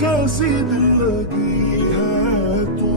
कैसी दिल लगी है तू।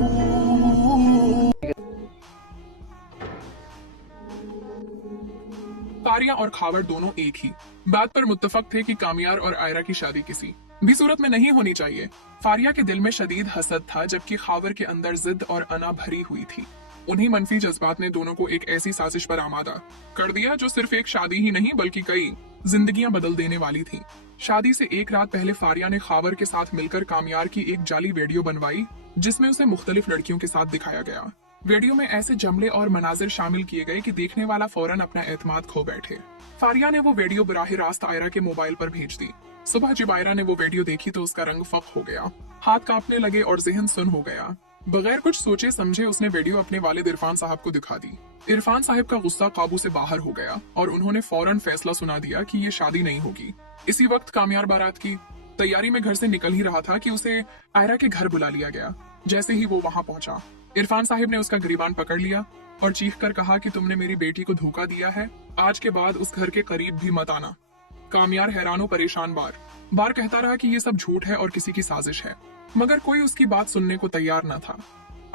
फारिया और खावर दोनों एक ही बात पर मुत्तफक थे कि कामियार और आयरा की शादी किसी भी सूरत में नहीं होनी चाहिए। फारिया के दिल में शदीद हसद था, जबकि खावर के अंदर जिद और अना भरी हुई थी। उन्हीं मनफी जज्बात ने दोनों को एक ऐसी साजिश पर आमादा कर दिया जो सिर्फ एक शादी ही नहीं बल्कि कई जिंदगियां बदल देने वाली थी। शादी से एक रात पहले फारिया ने खावर के साथ मिलकर कामियार की एक जाली वीडियो बनवाई, जिसमें उसे मुख्तलिफ लड़कियों के साथ दिखाया गया। वीडियो में ऐसे जमले और मनाजिर शामिल किए गए कि देखने वाला फौरन अपना एतमाद खो बैठे। फारिया ने वो वीडियो बराह रास्त आयरा के मोबाइल पर भेज दी। सुबह जब आयरा ने वो वीडियो देखी तो उसका रंग फक हो गया, हाथ कांपने लगे और जहन सुन हो गया। बगैर कुछ सोचे समझे उसने वीडियो अपने वालिद इरफान साहब को दिखा दी। इरफान साहब का गुस्सा काबू से बाहर हो गया और उन्होंने फौरन फैसला सुना दिया कि ये शादी नहीं होगी। इसी वक्त कामियार बारात की तैयारी में घर से निकल ही रहा था कि उसे आयरा के घर बुला लिया गया। जैसे ही वो वहां पहुंचा, इरफान साहिब ने उसका गिरीबान पकड़ लिया और चीख कर कहा कि तुमने मेरी बेटी को धोखा दिया है, आज के बाद उस घर के करीब भी मत आना। कामियार हैरानो परेशान बार कहता रहा कि ये सब झूठ है और किसी की साजिश है, मगर कोई उसकी बात सुनने को तैयार न था।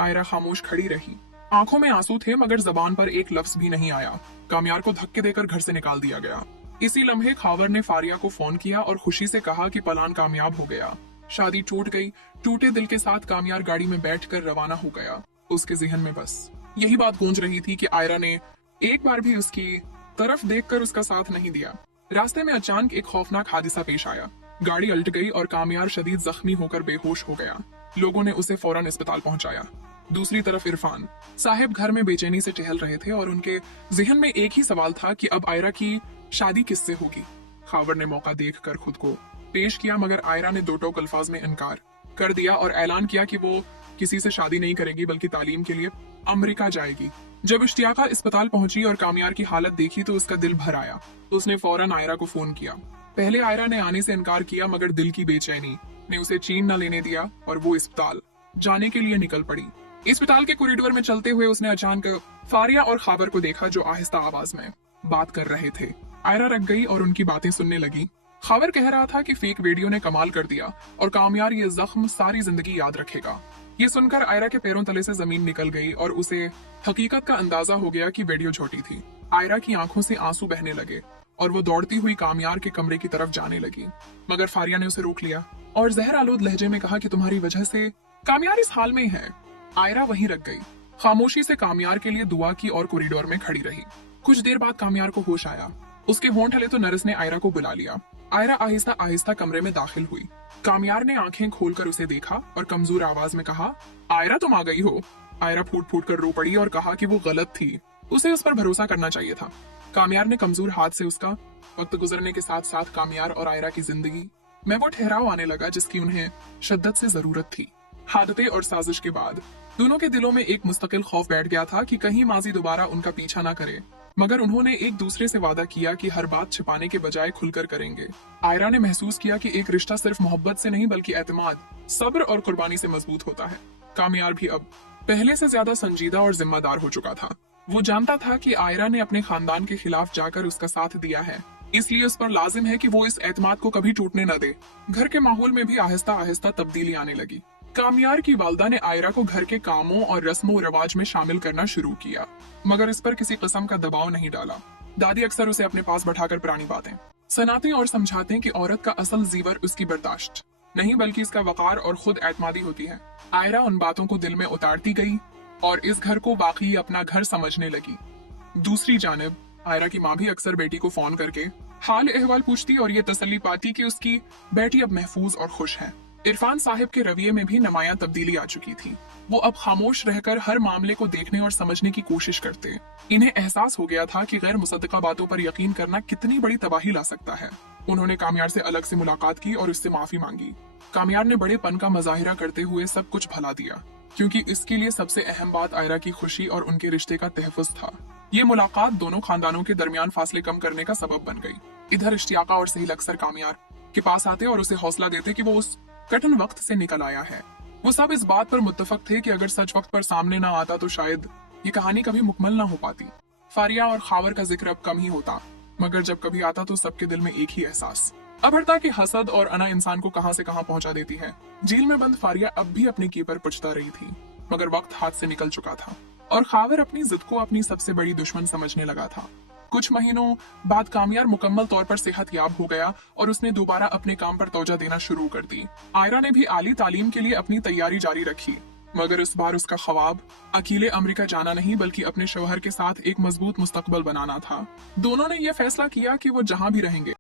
आयरा खामोश खड़ी रही, आंखों में आंसू थे मगर जबान पर एक लफ्ज भी नहीं आया। कामियार को धक्के देकर घर से निकाल दिया गया। इसी लम्हे खावर ने फारिया को फोन किया और खुशी से कहा कि प्लान कामयाब हो गया। शादी टूट गई। टूटे दिल के साथ कामियार गाड़ी में बैठकर रवाना हो गया। उसके जहन में बस यही बात गूंज रही थी कि आयरा ने एक बार भी उसकी तरफ देखकर उसका साथ नहीं दिया। रास्ते में अचानक एक खौफनाक हादसा पेश आया। गाड़ी उल्ट गई और कामियार शदीद जख्मी होकर बेहोश हो गया। लोगों ने उसे फौरन अस्पताल पहुंचाया। दूसरी तरफ इरफान साहिब घर में बेचैनी से टहल रहे थे और उनके जहन में एक ही सवाल था कि अब आयरा की शादी किससे होगी। खावर ने मौका देखकर खुद को पेश किया, मगर आयरा ने दो टोक अल्फाज में इनकार कर दिया और ऐलान किया कि वो किसी से शादी नहीं करेगी बल्कि तालीम के लिए अमेरिका जाएगी। जब इश्तियाका अस्पताल पहुंची और कामियार की हालत देखी तो उसका दिल भर आया। उसने फौरन आयरा को फोन किया। पहले आयरा ने आने से इनकार किया, मगर दिल की बेचैनी ने उसे चीन न लेने दिया और वो अस्पताल जाने के लिए निकल पड़ी। अस्पताल के कॉरिडोर में चलते हुए उसने अचानक फारिया और खाबर को देखा जो आहिस्ता आवाज में बात कर रहे थे। आयरा रख गई और उनकी बातें सुनने लगी। खाबर कह रहा था कि फेक वीडियो ने कमाल कर दिया और कामियार ये जख्म सारी जिंदगी याद रखेगा। ये सुनकर आयरा के पैरों तले से जमीन निकल गई और उसे हकीकत का अंदाजा हो गया कि वीडियो झूठी थी। आयरा की आंखों से आंसू बहने लगे और वो दौड़ती हुई कामियार के कमरे की तरफ जाने लगी, मगर फारिया ने उसे रोक लिया और जहर आलूद लहजे में कहा कि तुम्हारी वजह से कामियार इस हाल में है। आयरा वहीं रख गई, खामोशी से कामियार के लिए दुआ की और कॉरिडोर में खड़ी रही। कुछ देर बाद कामियार को होश आया। उसके होंठ हले तो नर्स ने आयरा को बुला लिया। आयरा आहिस्ता आहिस्ता कमरे में दाखिल हुई। कामियार ने आंखें खोलकर उसे देखा और कमजोर आवाज में कहा, आयरा तुम आ गई हो। आयरा फूट फूट कर रो पड़ी और कहा कि वो गलत थी, उसे उस पर भरोसा करना चाहिए था। कामियार ने कमजोर हाथ से उसका वक्त गुजरने के साथ साथ कामियार और आयरा की जिंदगी में वो ठहराव आने लगा जिसकी उन्हें शिद्दत से जरूरत थी। हादते और साजिश के बाद दोनों के दिलों में एक मुस्तकिल खौफ बैठ गया था कि कहीं माजी दोबारा उनका पीछा ना करे, मगर उन्होंने एक दूसरे से वादा किया कि हर बात छिपाने के बजाय खुलकर करेंगे। आयरा ने महसूस किया कि एक रिश्ता सिर्फ मोहब्बत से नहीं बल्कि एतमाद, सब्र और कुर्बानी से मजबूत होता है। कामियार भी अब पहले से ज्यादा संजीदा और जिम्मेदार हो चुका था। वो जानता था कि आयरा ने अपने खानदान के खिलाफ जाकर उसका साथ दिया है, इसलिए उस पर लाजिम है कि वो इस एतमाद को कभी टूटने न दे। घर के माहौल में भी आहिस्ता आहिस्ता तब्दीली आने लगी। कामियार की वालदा ने आयरा को घर के कामों और रस्मों रिवाज में शामिल करना शुरू किया, मगर इस पर किसी किस्म का दबाव नहीं डाला। दादी अक्सर उसे अपने पास बैठाकर पुरानी बातें सुनाती और समझाते हैं कि औरत का असल जीवर उसकी बर्दाश्त नहीं बल्कि इसका वकार और खुद एतमादी होती है। आयरा उन बातों को दिल में उतारती गई और इस घर को वाकई अपना घर समझने लगी। दूसरी जानिब आयरा की माँ भी अक्सर बेटी को फोन करके हाल अहवाल पूछती और ये तसल्ली पाती कि उसकी बेटी अब महफूज और खुश है। इरफान साहिब के रवैये में भी नमाया तब्दीली आ चुकी थी। वो अब खामोश रहकर हर मामले को देखने और समझने की कोशिश करते। इन्हें एहसास हो गया था कि गैर मुसद्दका बातों पर यकीन करना कितनी बड़ी तबाही ला सकता है। उन्होंने कामियार से अलग से मुलाकात की और उससे माफी मांगी। कामियार ने बड़ेपन का मुजाहिरा करते हुए सब कुछ भला दिया, क्योंकि इसके लिए सबसे अहम बात आयरा की खुशी और उनके रिश्ते का तहफ़्फ़ुज़ था। ये मुलाकात दोनों खानदानों के दरमियान फासले कम करने का सबब बन गई। इधर इश्तियाका और सहील अक्सर कामियार के पास आते और उसे हौसला देते कि वो उस कठिन वक्त से निकल आया है। वो सब इस बात पर मुत्तफक थे कि अगर सच वक्त पर सामने ना आता तो शायद ये कहानी कभी मुकम्मल ना हो पाती। फारिया और खावर का जिक्र अब कम ही होता, मगर जब कभी आता तो सबके दिल में एक ही एहसास अभद्रता की हसद और अना इंसान को कहां से कहां पहुंचा देती है। जेल में बंद फारिया अब भी अपनी की पर पुछता रही थी, मगर वक्त हाथ से निकल चुका था और खावर अपनी जिद को अपनी सबसे बड़ी दुश्मन समझने लगा था। कुछ महीनों बाद कामयार मुकम्मल तौर पर सेहतयाब हो गया और उसने दोबारा अपने काम पर तवज्जो देना शुरू कर दी। आयरा ने भी आली तालीम के लिए अपनी तैयारी जारी रखी, मगर इस बार उसका ख्वाब अकेले अमेरिका जाना नहीं बल्कि अपने शौहर के साथ एक मजबूत मुस्तकबल बनाना था। दोनों ने यह फैसला किया कि वो जहां भी रहेंगे